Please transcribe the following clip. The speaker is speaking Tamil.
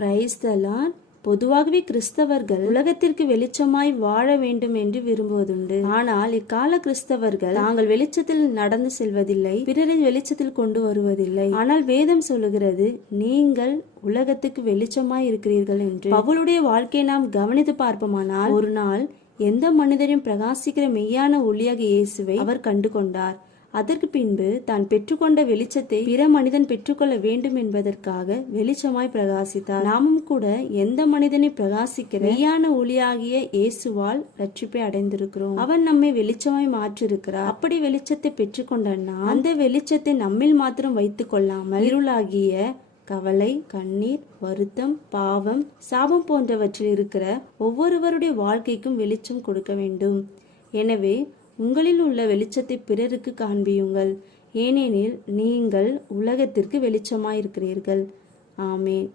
Praise the Lord. பொதுவாகவே கிறிஸ்தவர்கள் உலகத்திற்கு வெளிச்சமாய் வாழ வேண்டும் என்று விரும்புவதுண்டு. ஆனால் இக்கால கிறிஸ்தவர்கள் தாங்கள் வெளிச்சத்தில் நடந்து செல்வதில்லை, பிறரை வெளிச்சத்தில் கொண்டு வருவதில்லை. ஆனால் வேதம் சொல்லுகிறது, நீங்கள் உலகத்துக்கு வெளிச்சமாய் இருக்கிறீர்கள் என்று. பவுலுடைய வாழ்க்கையை நாம் கவனித்து பார்ப்போமானால், ஒரு நாள் எந்த மனிதரையும் பிரகாசிக்கிற மெய்யான ஒளியாக இயேசுவை அவர் கண்டு கொண்டார். அதற்கு பின்பு தான் பெற்றுக்கொண்ட வெளிச்சத்தை பிற மனிதன் பெற்றுக்கொள்ள வேண்டும் என்பதற்காக வெளிச்சமாய் பிரகாசித்தார். நாமும் கூட எந்த மனிதனை பிரகாசிக்கிற மெய்யான ஒளியாகிய இயேசுவால் ரட்சிப்பை அடைந்திருக்கிறோம். அவன் நம்மை வெளிச்சமாய் மாற்றிருக்கிறார். அப்படி வெளிச்சத்தை பெற்றுக்கொண்டனா அந்த வெளிச்சத்தை நம்மில் மாத்திரம் வைத்துக் கொள்ளாமல் இருளாகிய கவலை, கண்ணீர், வருத்தம், பாவம், சாபம் போன்றவற்றில் இருக்கிற ஒவ்வொருவருடைய வாழ்க்கைக்கும் வெளிச்சம் கொடுக்க வேண்டும். எனவே உங்களில் உள்ள வெளிச்சத்தை பிறருக்கு காண்பியுங்கள். ஏனெனில் நீங்கள் உலகத்திற்கு வெளிச்சமாயிருக்கிறீர்கள். ஆமென்.